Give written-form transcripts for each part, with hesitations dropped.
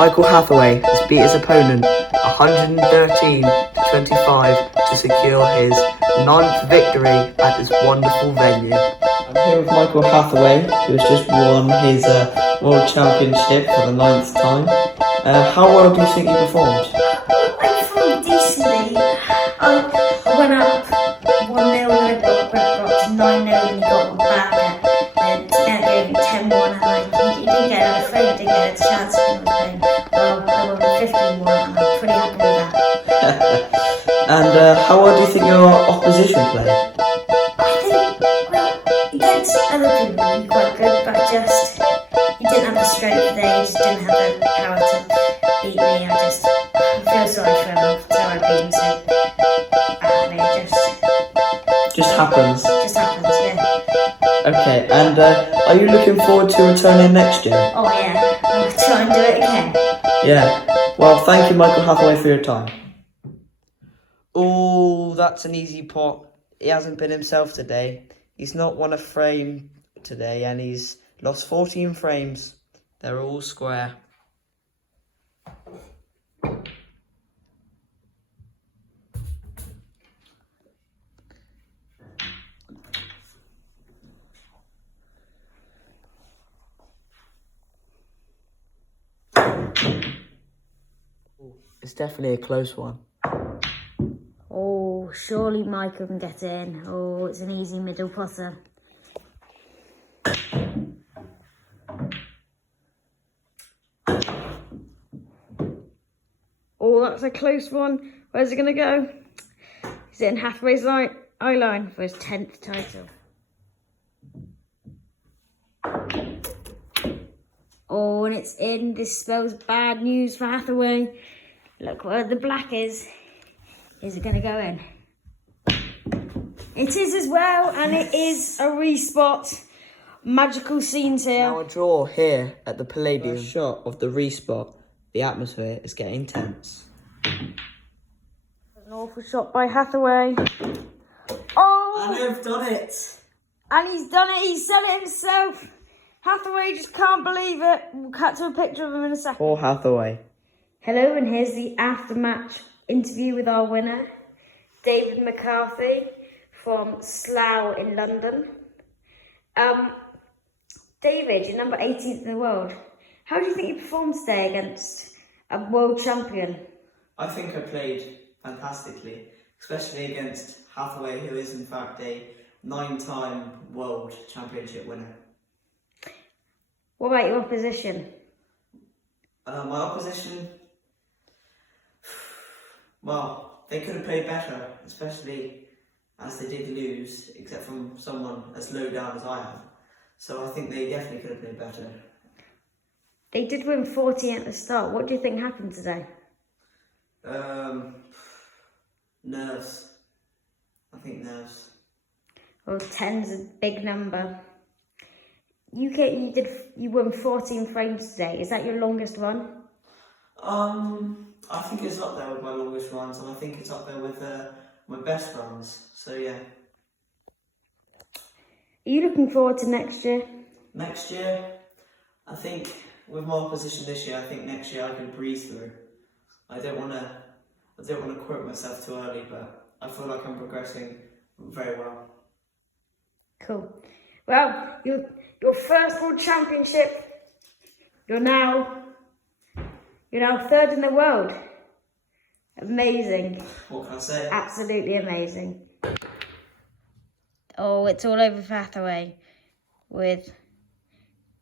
Michael Hathaway has beat his opponent 113 to 25 to secure his 9th victory at this wonderful venue. I'm here with Michael Hathaway, who has just won his World Championship for the 9th time. How well do you think you performed? I performed decently. I went up 1-0 and I got to 9-0 and he got one back and then gave him 10-1 and he didn't get another frame, didn't get a chance to win the game. Well, I won 15-1 and I'm pretty happy with that. And how well do you think your opposition played? I think, well, against other people he'd be quite good, but he didn't have the strength there, he just didn't have the power to beat me. I feel sorry for him, so I beat him so badly. Just happens. Just happens, yeah. Okay, and are you looking forward to returning next year? Oh yeah, I'll try and do it again. Yeah. Well, thank you, Michael Hathaway, for your time. Oh, that's an easy pot. He hasn't been himself today. He's not won a frame today, and he's lost 14 frames. They're all square. It's definitely a close one. Oh, surely Michael can get in. Oh, it's an easy middle potter. Oh, that's a close one. Where's it going to go? Is it in Hathaway's eye line for his 10th title? Oh, and it's in. This spells bad news for Hathaway. Look where the black is. Is it going to go in? It is as well, and it is a respot. Magical scenes here. Now a draw here at the Palladium. First shot of the respot. The atmosphere is getting tense. An awful shot by Hathaway. Oh! And they've done it. And he's done it. He said it himself. Hathaway just can't believe it. We'll cut to a picture of him in a second. Poor Hathaway. Hello, and here's the after-match interview with our winner, David McCarthy from Slough in London. David, you're number 18th in the world. How do you think you performed today against a world champion? I think I played fantastically, especially against Hathaway, who is in fact a 9-time world championship winner. What about your opposition? My opposition, well, they could have played better, especially as they did lose, except from someone as low down as I am. So I think they definitely could have played better. They did win 40 at the start. What do you think happened today? Nerves. I think nerves. Well, 10's a big number. You won 14 frames today. Is that your longest run? I think it's up there with my longest runs, and I think it's up there with my best runs. So yeah. Are you looking forward to next year? Next year, I think with my opposition this year, I think next year I can breeze through. I don't want to quote myself too early, but I feel like I'm progressing very well. Cool. Well, your first world championship. You're now 3rd in the world. Amazing. What can I say? Absolutely amazing. Oh, it's all over for Hathaway with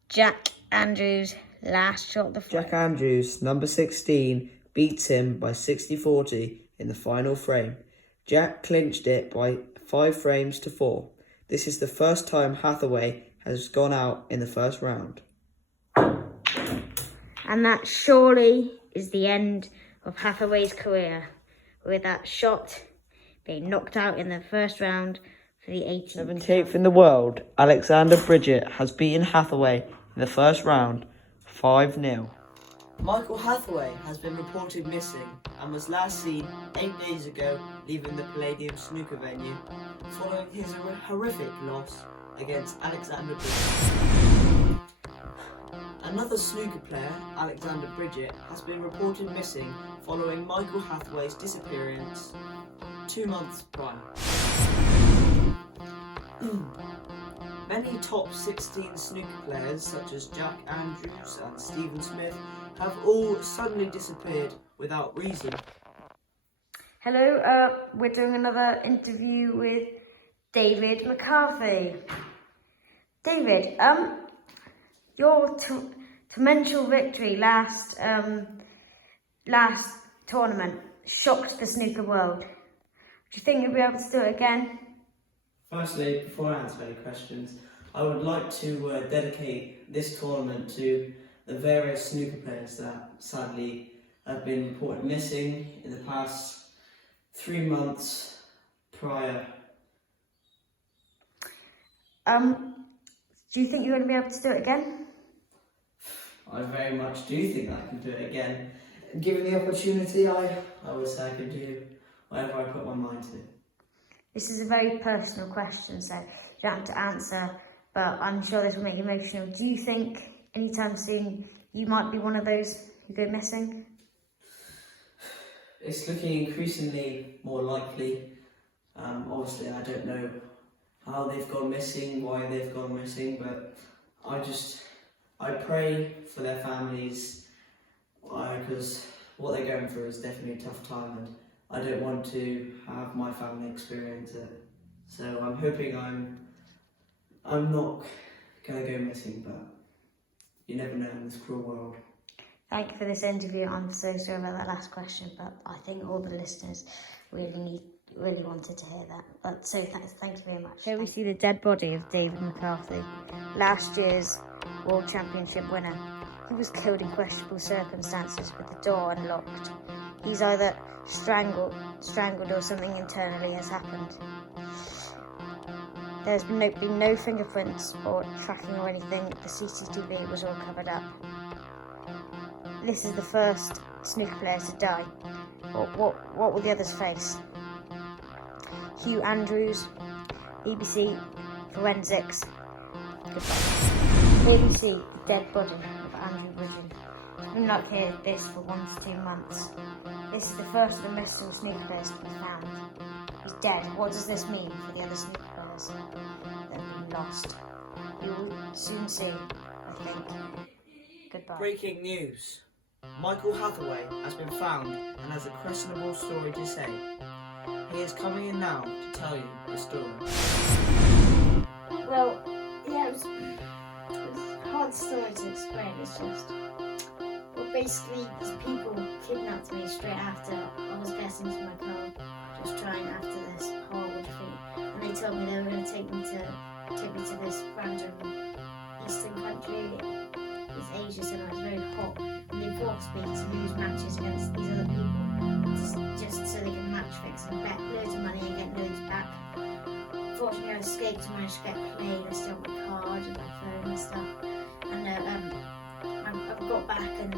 Jack Andrews' last shot. Jack Andrews, number 16, beats him by 60-40 in the final frame. Jack clinched it by 5 frames to 4. This is the first time Hathaway has gone out in the first round. And that surely is the end of Hathaway's career, with that shot being knocked out in the first round for the 18th. 78th in the world, Alexander Bridget has beaten Hathaway in the first round 5-0. Michael Hathaway has been reported missing and was last seen 8 days ago leaving the Palladium snooker venue following his horrific loss against Alexander Bridget. Another snooker player, Alexander Bridget, has been reported missing following Michael Hathaway's disappearance 2 months prior. Many top 16 snooker players such as Jack Andrews and Stephen Smith have all suddenly disappeared without reason. Hello, we're doing another interview with David McCarthy. David, your torrential victory last tournament shocked the snooker world. Do you think you'll be able to do it again? Firstly, before I answer any questions, I would like to dedicate this tournament to the various snooker players that sadly have been reported missing in the past 3 months prior. Do you think you're going to be able to do it again? I very much do think I can do it again. Given the opportunity, I would say I can do whatever I put my mind to. This is a very personal question, so you don't have to answer, but I'm sure this will make you emotional. Do you think anytime soon you might be one of those who go missing? It's looking increasingly more likely. Obviously, I don't know how they've gone missing, why they've gone missing, but I pray for their families, because what they're going through is definitely a tough time, and I don't want to have my family experience it. So I'm hoping I'm not going to go missing, but you never know in this cruel world. Thank you for this interview. I'm so sorry about that last question, but I think all the listeners really wanted to hear that. But so thank you very much. Here we see the dead body of David McCarthy, last year's World Championship winner. He was killed in questionable circumstances with the door unlocked. He's either strangled or something internally has happened. There's been no fingerprints or tracking or anything. The CCTV was all covered up. This is the first snooker player to die. What will the others face? Hugh Andrews, BBC Forensics. Goodbye. Here we see the dead body of Andrew Bridgen. It's been like this for 1 to 2 months. This is the first of the missing snooker players to be found. He's dead. What does this mean for the other snooker players that have been lost? You will soon see, I think. Goodbye. Breaking news. Michael Hathaway has been found and has a questionable story to say. He is coming in now to tell you the story. Well, yeah, it was a hard story to explain. It's just, well, basically, these people kidnapped me straight after I was getting into my car, just trying after this horrible defeat. And they told me they were going to take me to this random eastern country. It's Asia, so it was very hot. And they forced me to lose matches against these other people, just so they can match fix and bet loads of money and get loads back. Fortunately, I escaped and managed to get played. I still have my card and my phone and stuff. And I've got back and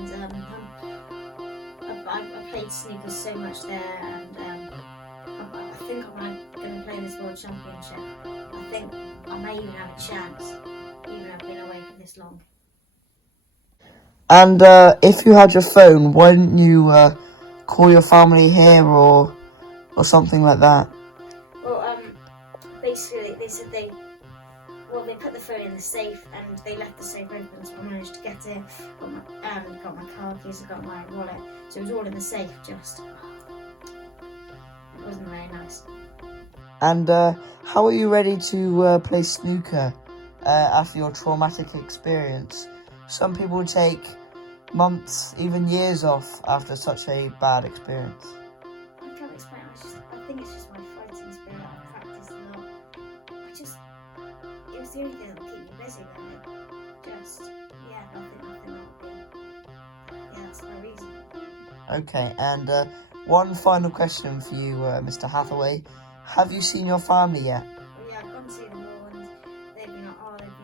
I played snooker so much there, and I think I'm going to play this World Championship. I think I may even have a chance, even though I've been away for this long. And if you had your phone, why didn't you call your family here or something like that? Well, basically they said they put the phone in the safe and they left the safe open, so I managed to get it. Got my car keys, I got my wallet, so it was all in the safe. Just it wasn't very nice. And how are you ready to play snooker after your traumatic experience? Some people take months, even years off after such a bad experience. I can't explain. I think it's just my fighting spirit. I practiced a lot. It was the only thing that would keep me busy. That's my reason. Okay, and one final question for you, Mr. Hathaway. Have you seen your family yet? Well, yeah, I've gone to see them all, and they've been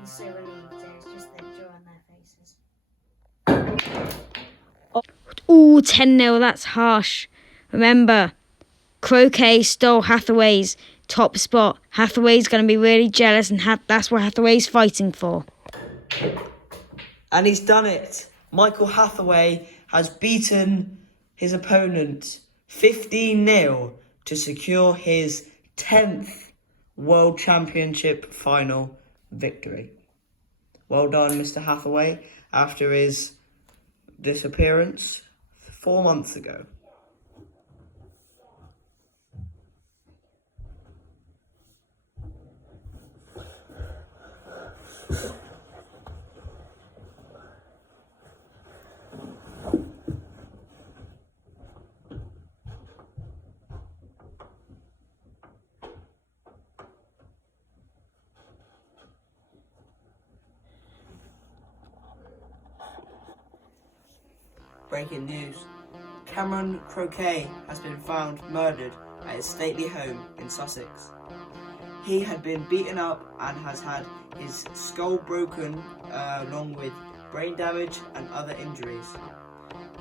so relieved. It's just the joy on their faces. Ooh, 10-0, that's harsh. Remember, Croquet stole Hathaway's top spot. Hathaway's going to be really jealous, and that's what Hathaway's fighting for. And he's done it. Michael Hathaway has beaten his opponent 15-0 to secure his 10th World Championship final victory. Well done, Mr. Hathaway, after his disappearance 4 months ago. Breaking news. Cameron Croquet has been found murdered at his stately home in Sussex. He had been beaten up and has had his skull broken along with brain damage and other injuries.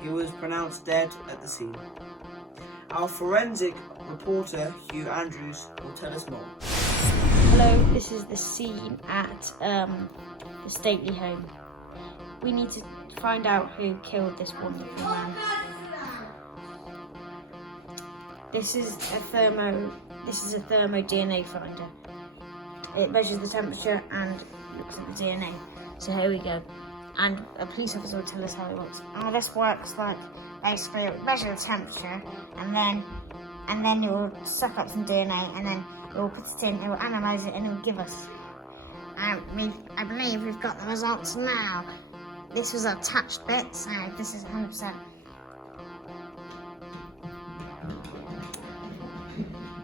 He was pronounced dead at the scene. Our forensic reporter Hugh Andrews will tell us more. Hello, this is the scene at the stately home. We need to find out who killed this wonderful man. This is a thermo DNA finder. It measures the temperature and looks at the DNA. So here we go. And a police officer will tell us how it works. Oh, this works like basically it will measure the temperature and then it will suck up some DNA and then it will put it in, it will analyse it and it will give us. I believe we've got the results now. This was an attached bit, so this is 100%.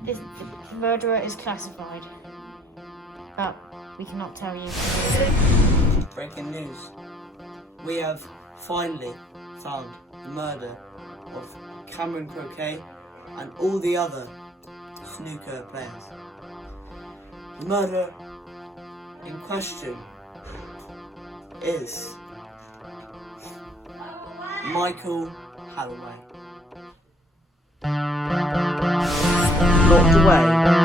The murderer is classified, but we cannot tell you. Breaking news. We have finally found the murder of Cameron Croquet and all the other snooker players. The murder in question is Michael Hathaway. Locked away